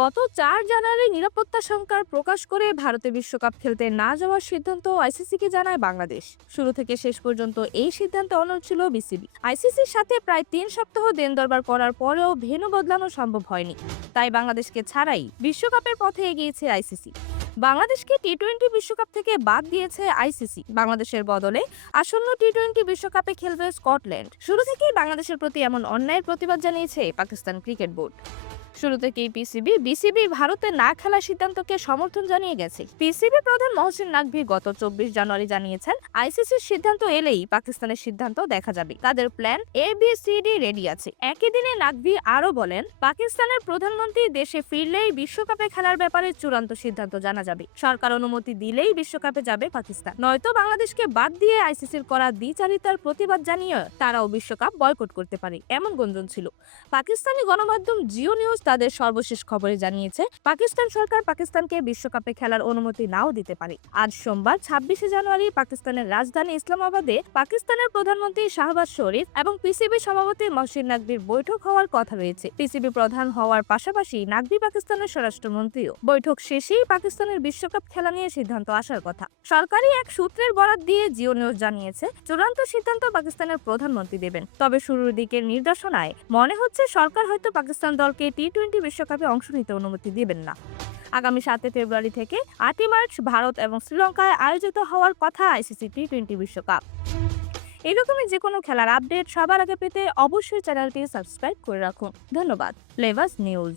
গত 4 জানুয়ারি নিরাপত্তা শঙ্কার প্রকাশ করে ভারতে বিশ্বকাপ খেলতে না যাওয়ার সিদ্ধান্ত আইসিসিকে জানায় বাংলাদেশ। শুরু থেকে শেষ পর্যন্ত এই সিদ্ধান্তে অনড় ছিল বিসিবি। আইসিসির সাথে প্রায় 3 সপ্তাহ দেন দরবার করার পরেও ভেন্যু বদলানো সম্ভব হয়নি। তাই বাংলাদেশকে ছাড়াই বিশ্বকাপের পথে এগিয়েছে আইসিসি। বাংলাদেশকে টি-20 বিশ্বকাপ থেকে বাদ দিয়েছে আইসিসি। বাংলাদেশের বদলে আসন্ন টি-20 বিশ্বকাপে খেলবে স্কটল্যান্ড। শুরু থেকেই বাংলাদেশের প্রতি এমন অন্যায়ের প্রতিবাদ জানিয়েছে পাকিস্তান ক্রিকেট বোর্ড। শুরু থেকেই বিসিবি ভারতে না খেলার সিদ্ধান্তকে সমর্থন জানিয়ে গেছে। পিসিবি প্রধান মহসিন নাকভি গত 24 জানুয়ারি জানিয়েছেন, আইসিসির সিদ্ধান্ত এলেই পাকিস্তানের সিদ্ধান্ত দেখা যাবে। তাদের প্ল্যান ABCD রেডি আছে। একই দিনে নাকভি আরো বলেন, পাকিস্তানের প্রধানমন্ত্রী দেশে ফিরলেই বিশ্বকাপে খেলার ব্যাপারে চূড়ান্ত সিদ্ধান্ত জানা যাবে। সরকার অনুমতি দিলেই বিশ্বকাপে যাবে পাকিস্তান, নয়তো বাংলাদেশকে বাদ দিয়ে আইসিসির করা দ্বিচারিতার প্রতিবাদ জানিয়ে তারাও বিশ্বকাপ বয়কট করতে পারে, এমন গুঞ্জন ছিল। পাকিস্তানি গণমাধ্যম জিও নিউজ তাদের সর্বশেষ খবরে জানিয়েছে, পাকিস্তান সরকার পাকিস্তানকে বিশ্বকাপে খেলার অনুমতি নাও দিতে পারে। আজ সোমবার 26 জানুয়ারি পাকিস্তানের রাজধানী ইসলামাবাদে পাকিস্তানের প্রধানমন্ত্রী শাহবাজ শরীফ এবং পিসিবি সভাপতি মহসিন নাকভির বৈঠক হওয়ার কথা রয়েছে। পিসিবি প্রধান হওয়ার পাশাপাশি নাকভি পাকিস্তানের স্বরাষ্ট্রমন্ত্রীও। বৈঠক শেষেই পাকিস্তানের বিশ্বকাপ খেলা নিয়ে সিদ্ধান্ত আসার কথা। সরকারি এক সূত্রের বরাত দিয়ে জিও নিউজ জানিয়েছে, চূড়ান্ত সিদ্ধান্ত পাকিস্তানের প্রধানমন্ত্রী দেবেন। তবে শুরুর দিকের নির্দেশনায় মনে হচ্ছে সরকার হয়তো পাকিস্তান দলকে টি-20 বিশ্বকাপে অংশ নিতে অনুমতি দিবেন না। আগামী 7 ফেব্রুয়ারি থেকে 8 মার্চ ভারত এবং শ্রীলঙ্কায় আয়োজিত হওয়ার কথা আইসিসি টি-20 বিশ্বকাপ। এরকমই যে কোনো খেলার আপডেট সবার আগে পেতে অবশ্যই চ্যানেলটি সাবস্ক্রাইব করে রাখুন। ধন্যবাদ। Flavours news.